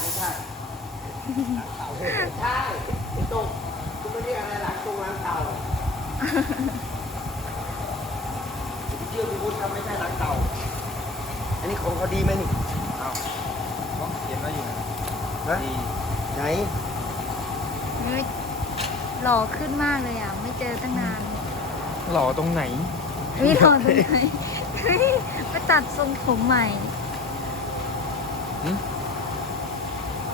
ไม่ใช่ใช่ไอ้ตรงคุณไม่เรียกอะไรหลังตรงหลังเต่าเชื่อพี่พุทธทำไม่ใช่หลังเต่า อันนี้ของเขาดีไหมนี่เอาก็เขียนไว้อยู่นะฮะดีไหนเฮ้ยหล่อขึ้นมากเลยอะ ไม่เจอตั้งนาน หล่อตรงไหน ไม่หล่อตรงไหนเฮ้ยมาตัดทรงผมใหม่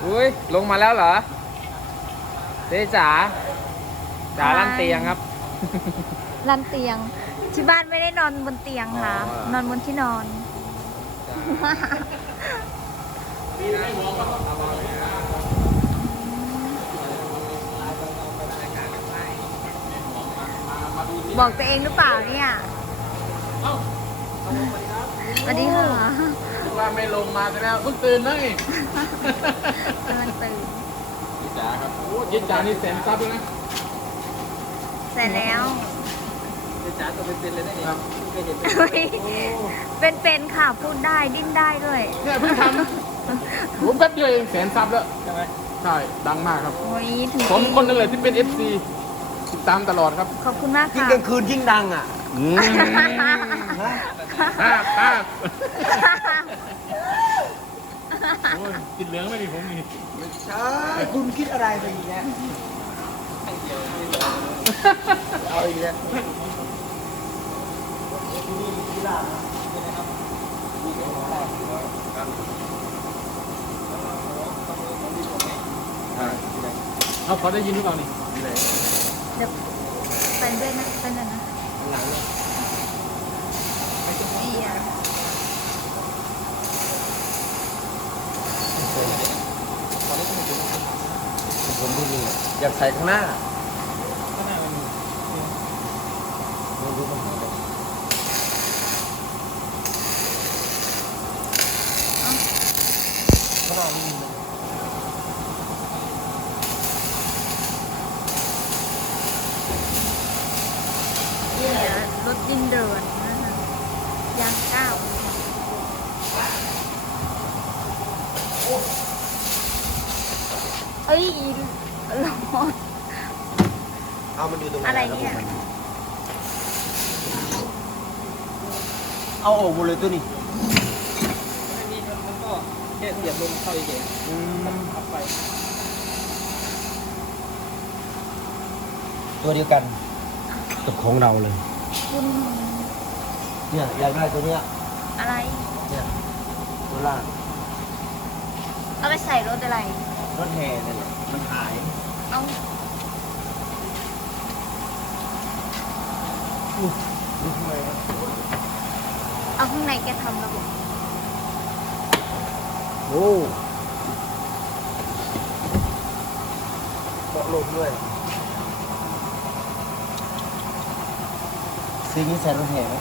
อุ้ยลงมาแล้วเหรอเจ๊จ๋าจ๋าลั่นเตียงครับรันเตียง ที่บ้านไม่ได้นอนบนเตียงค่ะ อ๋อ นอนบนที่นอน บอกตัวเองหรือเปล่าเนี่ย สวัสดีค่ะว่าไม่ลงมาใช่ไหมเพิ่งตื่นนะไงกำลังตื่นเจ๊จ๋าครับโอ้เจ๊จ๋านี่แสนซับเลยนะเสร็จแล้วเจ๊จ๋าตัวเป็นๆเลยนะนี่เคยเห็นเฮ้ยเป็นๆค่ะพูดได้ดิ้นได้ด้วยเนี่ยเพิ่งทำผมแป๊บเดียวเองแสนซับแล้วใช่ไหมใช่ดังมากครับโอ้ยถึงผมคนหนึงเลยที่เป็น FC ติดตามตลอดครับขอบคุณมากยิ่งค่ะกลางคืนยิ่งดังอะ ฮะภาพภาพโอ้ยติดเหลืองไม่มีผมมีไม่ใช่คุณคิดอะไรไปอีกแล้วเอาอีกแล้วเอาเขาได้ยินหรือเปล่านี่เดี๋ยวเป็นด้วยนะเป็นด้วยนะ หลังเนี่ยเบียร์ผมดูนี่อยากใส่ข้างหน้า ข้างหน้ามัน ดูดูมันหาเลยข้างหน้ามันมี เบีย ร์รถดินเดินนะคะยางก้าวเอ้ยร้อนเอามันอยู่ตรงไหนอะไรเนี่ยคบผมเอาออกหมดเลยตัวนี้ไม่มีมันก็แค่เสียบลมเข้าเฉยอืมขับไปตัวเดียวกันกับของเราเลย คุณเนี่ยอยากได้ตัวเนี้ยอะไร เนี่ยตัวล่างเอาไปใส่รถอะไร รถแห่เนี่ยแหละมันหายเอาดูทำไมวะเอาข้างในแกทำระบบโอ้เบาะลมด้วย ซีนี้ใส่รถแห่ไหม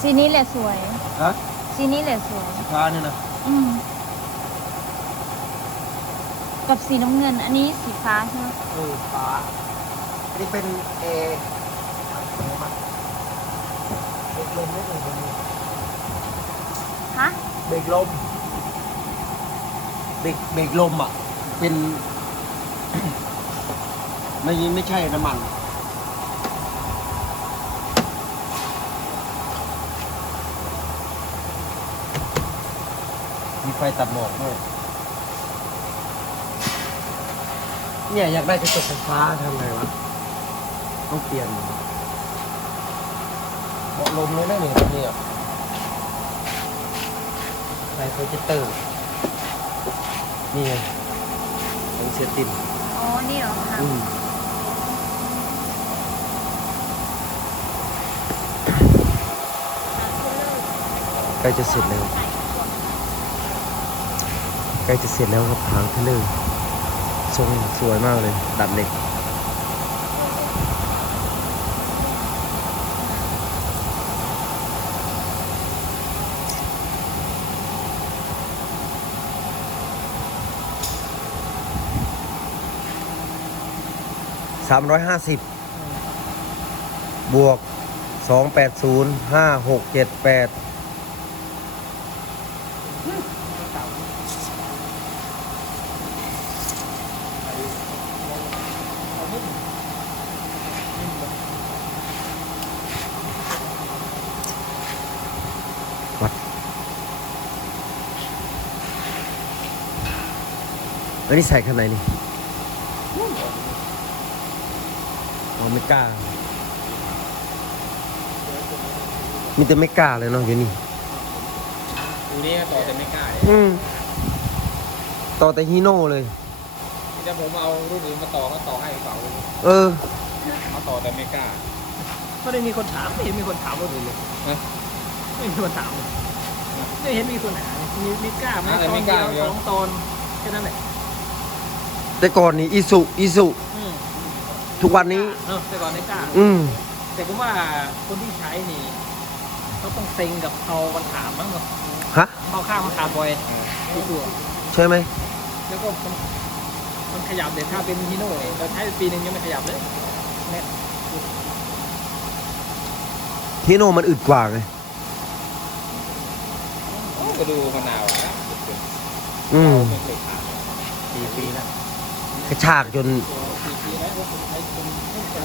สีนี้แหละสวย ฮะสีนี้แหละสวย สีฟ้าเนี่ยนะอืมกับสีน้ำเงิน อันนี้สีฟ้าใช่ไหมเออฟ้าอันนี้เป็นเอเบรกลมไม่เลยตัวนี้ฮะเบรกลมเบรกเบรกลมอะ เป็น ไม่ไม่ใช่น้ำมัน มีไฟตัดหมอกด้วยเนี่ยอยากได้กระจกไฟฟ้าทำไงวะต้องเปลี่ยนเบาะลมเลยนะเนี่ยตัวเนี้ยไฟโปรเจคเตอร์นี่ไงของเสียตินอ๋อ นี่เหรอคะอืมใกล้จะเสร็จแล้ว ใใกล้จะเสร็จแล้วครับทางเทเลทรงสวยมากเลย ดัดเหล็กสามร้อยห้าสิบบวกสองแปดศูนย์ห้าหกเจ็ดแปด วัดอันนี้ใส่ข้างในนี่เราไม่กล้า มีแต่ไม่กล้าเลยเนาะอยู่นี่ดูนี่ต่อแต่ไม่กล้าอืมต่อแต่ฮีโน่เลยจะผมเอารูปนอื่มาต่อก็ต่อให้กระเป๋าเออ มาต่อแต่ไม่กล้า ก็ได้มีคนถามไม่เห็นมีคนถามว่าอื่เลย ไม่มีคนถามเลยไม่เห็นมีคนถามมีมีกล้าไหมอ่าแต่ตไม่อนกเดีล้ายวเดียวสองตอนแค่นั้นแหละแต่ก่อนนี่อิสุอิสุอืมทุกวันนี้เออแต่ก่อนไม่กล้าอืมแต่ผมว่าคนที่ใช้นี่เขาต้องเซ็งกับเขามันถามมั้งเนอะฮะเขาข้ามมันถามบ่อยดูตัวใช่ใช่ไหมแล้วก็มันมันขยับเด็ดถ้าเป็นฮีโน่เนี่ยเราใช้ปีหนึ่งยังไม่ขยับเลยเนี่ยฮีโน่มันอึดกว่าไง ก็ดูมะนาวอะอืมไม่เคยขาดสี่ปีแล้วกระชากจนสี่ปีแล้วผมใช้คน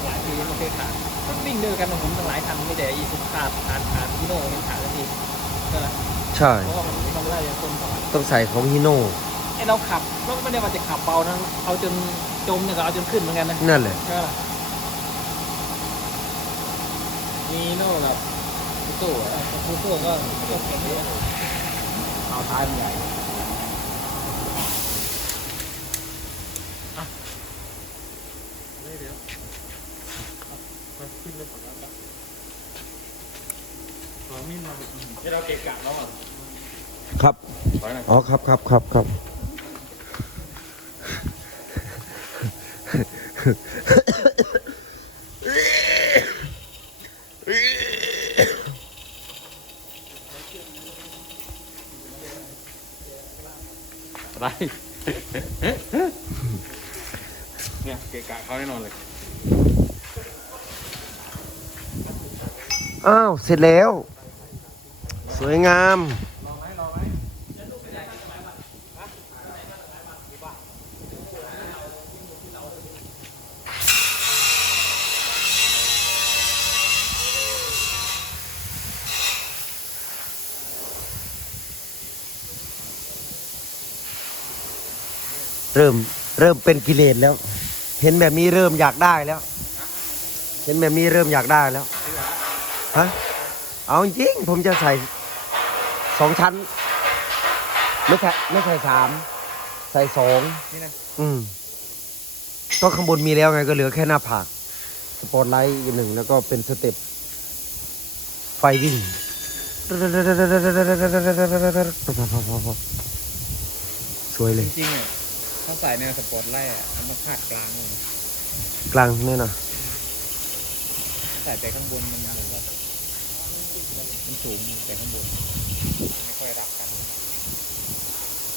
หลายปีไม่เคยขาดรถวิ่งด้วยกันของผมตั้งหลายคันไม่แต่อีสุขาดขาดขาดฮีโน่ยังขาดสักทีก็ละใช่ เพราะว่ามันมันไล่จากคนก่อนต้องใส่ของฮีโน่ไอเราขับเรถไม่ได้ว่าจะขับเบานะเอาจนจมเนี่ยก็เอาจนขึ้นเหมือนกันนะนั่นแหละใช่ปะล่ะมีโน่แบบฟุโต้อะฟุโต้ก็ก็เก่งเยอะ เอาท้ายมันใหญ่ที่เราเกะกะแล้วอะครับ อ๋อ ครับครับครับครับ ไร เนี่ยเกะกะเขาแน่นอนเลย อ้าว เสร็จแล้ว สวยงาม เริ่มเริ่มเป็นกิเลสแล้ว เห็นแบบนี้เริ่มอยากได้แล้ว เห็นแบบนี้เริ่มอยากได้แล้วฮะเอาจริงๆผมจะใส่สองชั้น ไม่ใช่ไม่ใช่สามใส่สองนี่นะอืมก็ข้างบนมีแล้วไงก็เหลือแค่หน้าผากสปอตไลท์อีกหนึ่งแล้วก็เป็นสเต็ปไฟวิ่งสวยเลยจริงๆเนี่ ยเขาใส่แนวสปอร์ตไลท์อะมันต้องคาดกลางเลยนะกลางเนี่ยนะใส่แต่ข้างบนมันเหมือนว่ามันสูงแต่ข้างบนไม่ค่อยรักกัน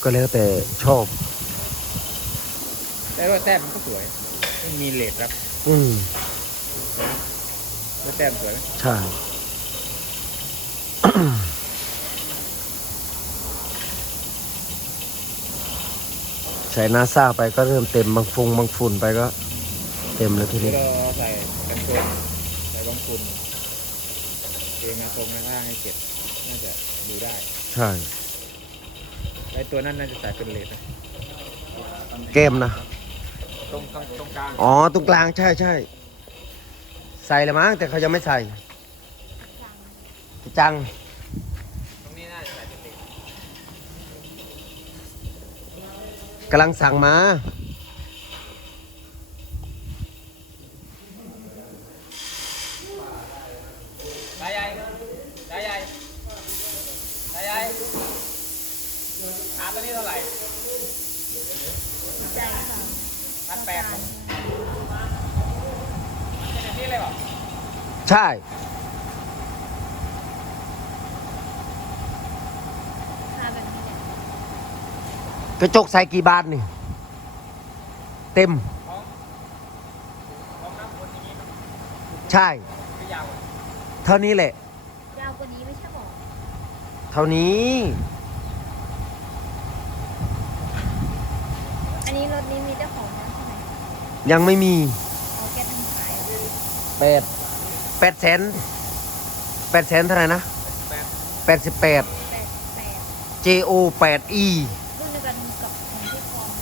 ก็แล้วแต่ชอบ แต่ว่าแต้มมันก็สวยไม่มีเลดครับอืมแล้วแต้มสวยไหมใช่ ใส่นาซาไปก็เริ่มเต็มบางฟงบางฝุ่นไปก็ เต็มแล้วทีเดี๋ยนี้วเราใส่กันชนใส่บางคุณเองอาทรงในท่าให้เก็บน่าจะดูได้ใช่ไอตัวนั้นน่าจะใส่เป็นเลดนะเกมนะ ตรงตรงตรงกลางอ๋อตรงกลางใช่ใช่ใส่เลยมั้งแต่เขายังไม่ใส่จัง ตรงนี้น่าจะใส่เป็นเลด กำลังสั่งมา ตายใหญ่ ตายใหญ่ ตายใหญ่ขาตัวนี้เท่าไหร่จ่ายค่ะพันแปดเป็นอย่างนี้เลยเหรอ ใช่ ค่าแบบนี้แหละ กระจกใส่กี่บาทนี่ เต็มของของน้ำคนอย่างนี้มันใช่ไม่ยาวอะเท่านี้แหละ ยาวกว่านี้ไม่ใช่หรอเท่านี้ อันนี้รถนี้มีเจ้าของนะใช่ไหมยังไม่มีเอาแกทำขายเหรอแปดแปดแสนแปดแสนเท่าไหร่นะแปดแปดสิบแปด แปดแปด JO แปด E รุ่นเดียวกันกับ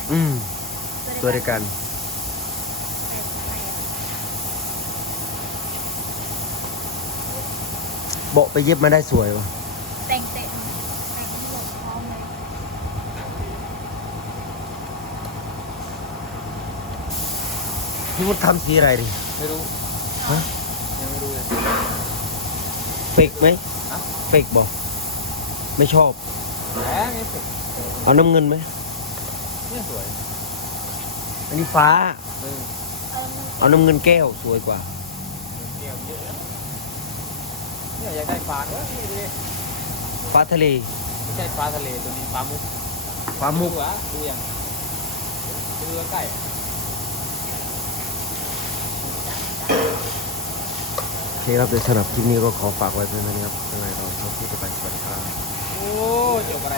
ข องที่คลองไหมอืมตัวเดียวกันแต่แต่เบาะไปเย็บมาได้สวยวะแต่งเต็มแต่งทั้งหมดพร้อมเลยพี่มุดทำสีอะไรดิไม่รู้ฮะยังไม่รู้เลยเฟกไหมฮะเฟกบอกไม่ชอบ แหมไม่เสร็จ เอาน้ำเงินไหม เนี่ยสวยอันนี้ฟ้า เออเออมันเอาน้ำเงินแก้วสวยกว่า เกี่ยวเยอะนะเนี่ยอยากได้ฟ้าด้วยนี่ดิฟ้าทะเล ไม่ใช่ฟ้าทะเลตัวนี้ฟ้ามุกฟ้ามุก ดูอะดูอย่างดูใกล้ๆอะโอเคครับเดี๋ยวสำหรับคลิปนี้ก็ขอฝากไว้เพียงเท่านี้ครับยังไงเราชอบที่จะไปสวัสดีครับโอ้เกี่ยวกับอะไร